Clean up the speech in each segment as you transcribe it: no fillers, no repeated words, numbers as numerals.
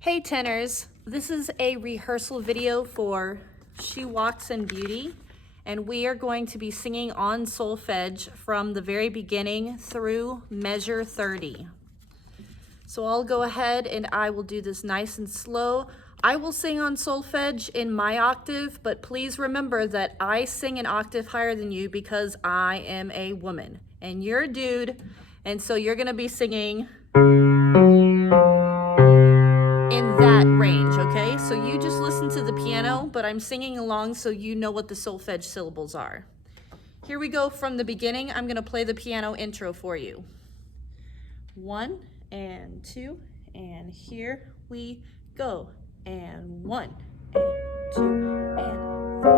Hey tenors, this is a rehearsal video for She Walks in Beauty, and we are going to be singing on solfege from the very beginning through measure 30. So I'll go ahead and I will do this nice and slow. I will sing on solfege in my octave, but please remember that I sing an octave higher than you because I am a woman and you're a dude, and so you're gonna be singing in that range, okay? So you just listen to the piano, but I'm singing along so you know what the solfege syllables are. Here we go from the beginning. I'm gonna play the piano intro for you. 1 and 2, and here we go. And 1 and 2 and 3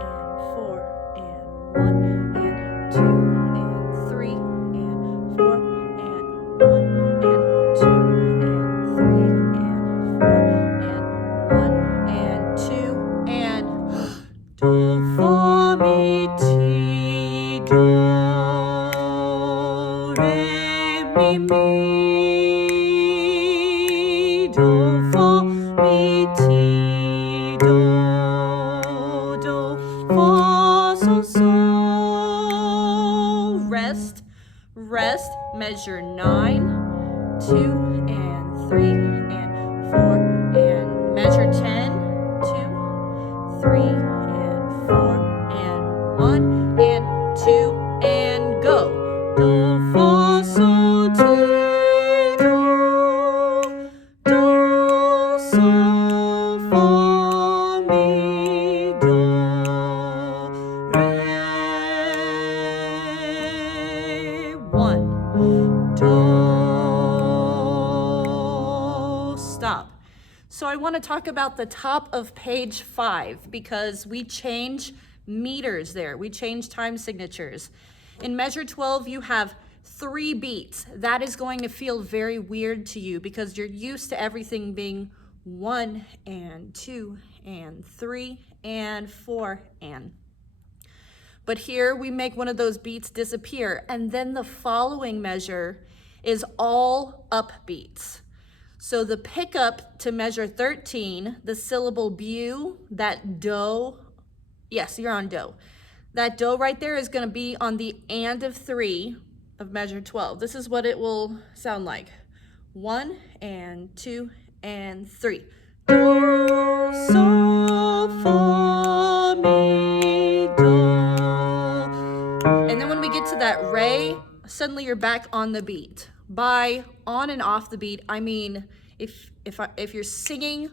and 4 and 1 and 2 and 3 and 4 and 1 and 2 and 3 and 4 and 1 and 2 and do fa mi ti do re mi mi do fa mi ti do do fa so so. Rest, measure 9, 2 and 3 and 4 and measure 10, 2, 3 and 4 and 1 and 2 and go. Do fa so ti do so fa mi do re 1 do. Stop. So I want to talk about the top of page 5 because we change meters there. We change time signatures. In measure 12, you have 3 beats. That is going to feel very weird to you because you're used to everything being 1 and 2 and 3 and 4 and. But here we make one of those beats disappear, and then the following measure is all up beats. So the pickup to measure 13, the syllable bu, that do, yes, you're on do. That do right there is going to be on the and of 3 of measure 12. This is what it will sound like. 1 and 2 and 3. Do, so, fa, mi, do. And then when we get to that re, suddenly you're back on the beat. By on and off the beat, I mean if you're singing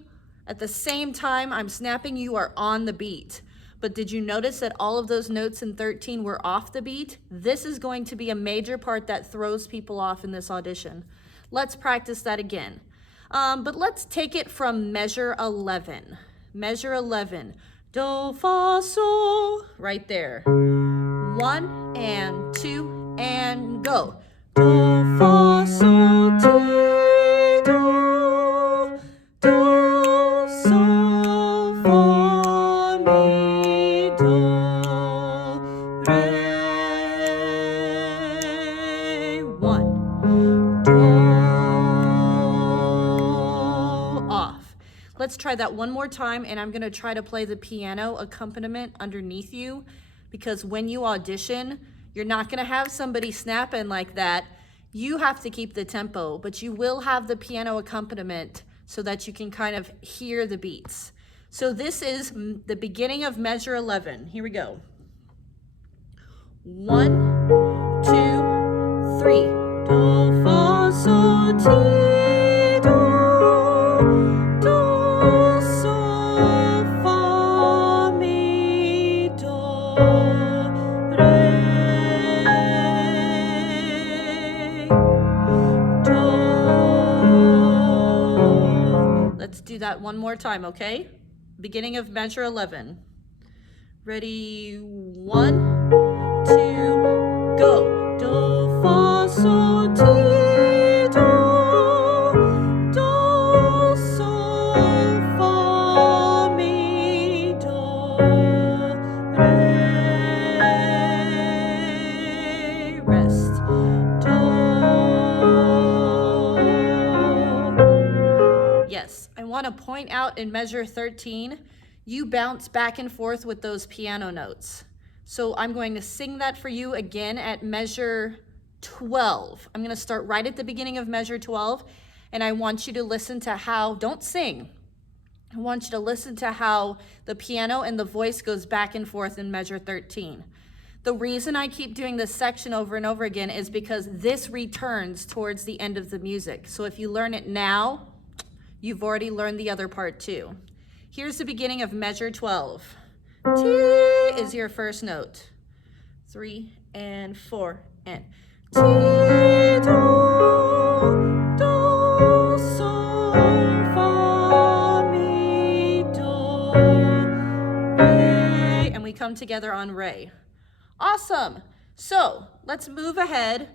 at the same time I'm snapping, you are on the beat. But did you notice that all of those notes in 13 were off the beat? This is going to be a major part that throws people off in this audition. Let's practice that again. But let's take it from measure 11. Measure 11. Do, fa, so, right there. 1 and 2 and go. Do, fa, so, ti, do, do, so, fa, mi, do, re, 1, do, off. Let's try that one more time, and I'm going to try to play the piano accompaniment underneath you, because when you audition, you're not going to have somebody snapping like that. You have to keep the tempo, but you will have the piano accompaniment so that you can kind of hear the beats. So this is the beginning of measure 11. Here we go. 1, 2, 3. Do, fa, so, ti, do, do, so, fa, mi, do, re, do. Let's do that one more time, okay? Beginning of measure 11. Ready? 1, 2, go. Do, fa, so, ti, do, do, so, fa, mi, do, re, rest, do. Yes, I want to point out in measure 13, you bounce back and forth with those piano notes. So I'm going to sing that for you again at measure 12. I'm going to start right at the beginning of measure 12, and I want you to listen to how, don't sing. I want you to listen to how the piano and the voice goes back and forth in measure 13. The reason I keep doing this section over and over again is because this returns towards the end of the music. So if you learn it now, you've already learned the other part too. Here's the beginning of measure 12. T is your first note. 3 and 4 and T, do, do, sol, fa, mi, do, re, and we come together on re. Awesome. So let's move ahead.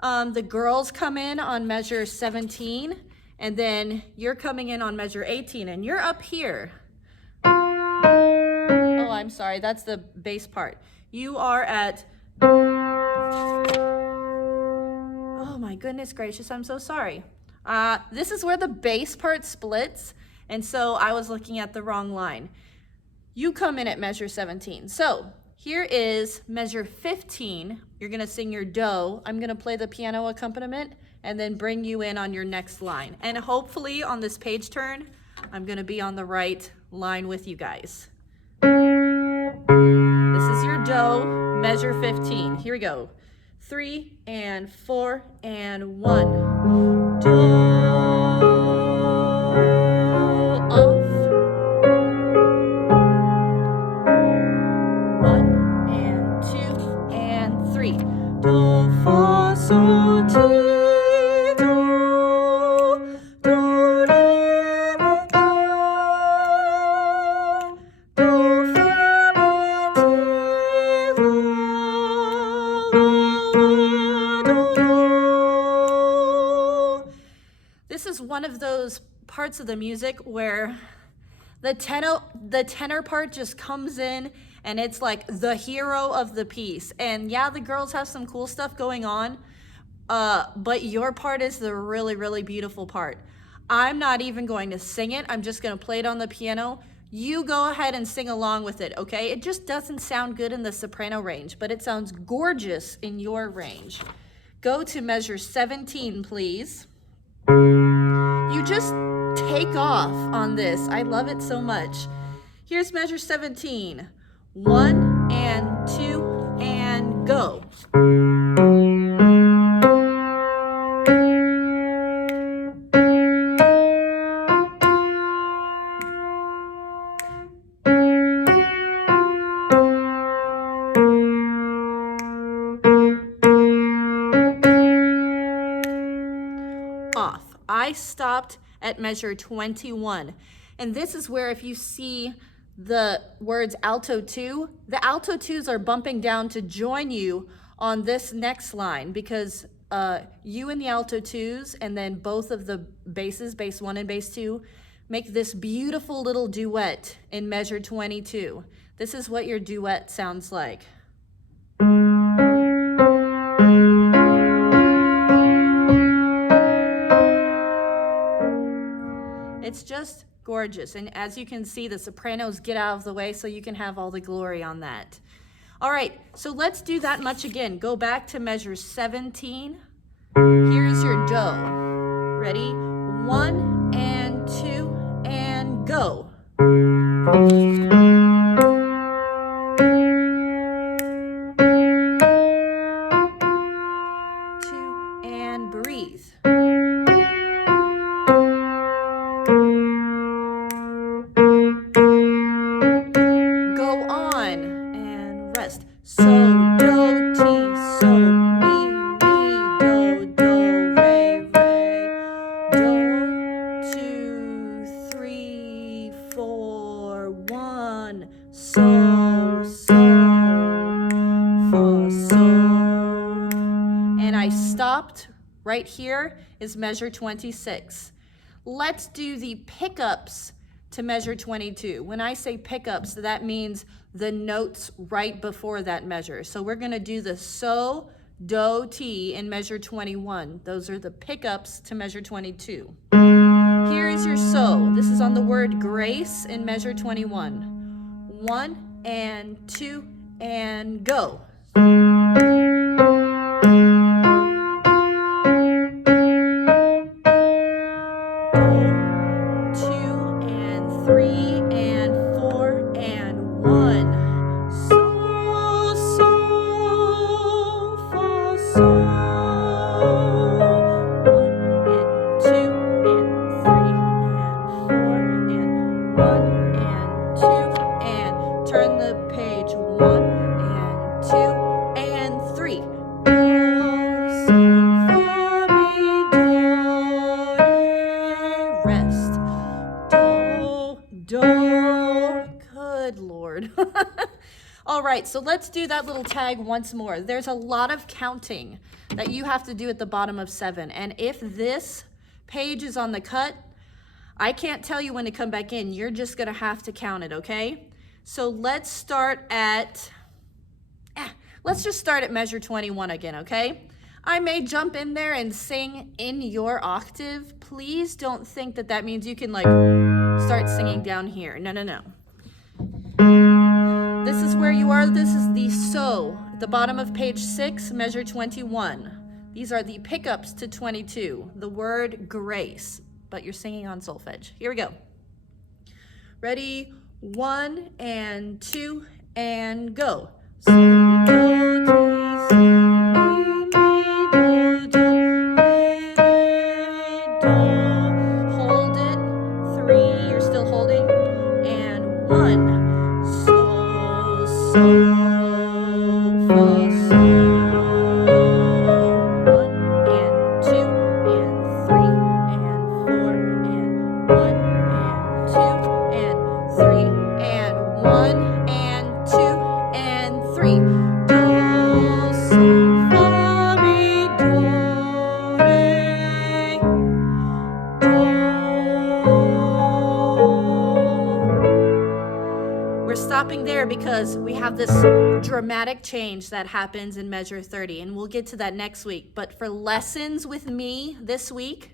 The girls come in on measure 17, and then you're coming in on measure 18, and you're up here. Oh, I'm sorry, that's the bass part. You are at, oh my goodness gracious, I'm so sorry. This is where the bass part splits, and so I was looking at the wrong line. You come in at measure 17. So here is measure 15. You're gonna sing your do. I'm gonna play the piano accompaniment and then bring you in on your next line. And hopefully on this page turn, I'm gonna be on the right line with you guys. This is your do, measure 15. Here we go. 3 and 4 and 1. Do, off. 1 and 2 and 3. Do, fa, sol, ti, do, do, re, mi, do, do, fa, mi, ti, la, la, do, do. This is one of those parts of the music where the tenor part just comes in and it's like the hero of the piece. And yeah, the girls have some cool stuff going on, but your part is the really, really beautiful part. I'm not even going to sing it. I'm just going to play it on the piano. You go ahead and sing along with it, okay? It just doesn't sound good in the soprano range, but it sounds gorgeous in your range. Go to measure 17, please. You just take off on this. I love it so much. Here's measure 17. 1 and 2 and go. Off. I stopped at measure 21. And this is where if you see the words alto 2, the alto 2s are bumping down to join you on this next line because you and the alto 2s and then both of the basses, bass 1 and bass 2, make this beautiful little duet in measure 22. This is what your duet sounds like. It's just gorgeous. And as you can see, the sopranos get out of the way so you can have all the glory on that. All right, so let's do that much again. Go back to measure 17. Here's your do. Ready? 1 and 2 and go. 2 and breathe. So, do, ti, so, mi, do, do, re, re, do, 2, 3, 4, 1, so, fa, so. And I stopped right here is measure 26. Let's do the pickups to measure 22. When I say pickups, that means the notes right before that measure. So we're gonna do the so, do, ti in measure 21. Those are the pickups to measure 22. Here is your so. This is on the word grace in measure 21. 1 and 2 and go. Turn the page, 1 and 2 and 3. Do, sol, fa, mi, do, re, rest. Do. Good Lord. All right, so let's do that little tag once more. There's a lot of counting that you have to do at the bottom of 7. And if this page is on the cut, I can't tell you when to come back in. You're just gonna have to count it, okay? So let's start at, let's just start at measure 21 again, okay? I may jump in there and sing in your octave. Please don't think that that means you can like start singing down here. No, no, no. This is where you are. This is the so, at the bottom of page 6, measure 21. These are the pickups to 22, the word grace, but you're singing on solfege. Here we go. Ready? 1 and 2 and go. So, do, ti, si, mi, do, do, re, do. Hold it. 3, you're still holding. And 1. So, so, fa, so. 1 and 2 and 3 and 4 and 1 and 2 and 3 and 1 and 2 and 3. Do, sol, fa, mi, do, re, do. We're stopping there because we have this dramatic change that happens in measure 30, and we'll get to that next week. But for lessons with me this week,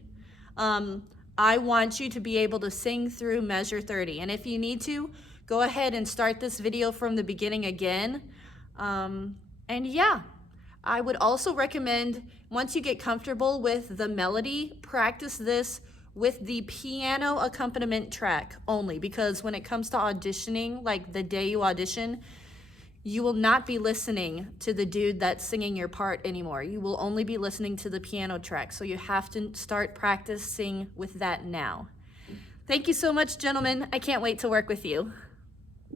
I want you to be able to sing through measure 30. And if you need to, go ahead and start this video from the beginning again. And yeah, I would also recommend, once you get comfortable with the melody, practice this with the piano accompaniment track only, because when it comes to auditioning, like the day you audition, you will not be listening to the dude that's singing your part anymore. You will only be listening to the piano track. So you have to start practicing with that now. Thank you so much, gentlemen. I can't wait to work with you.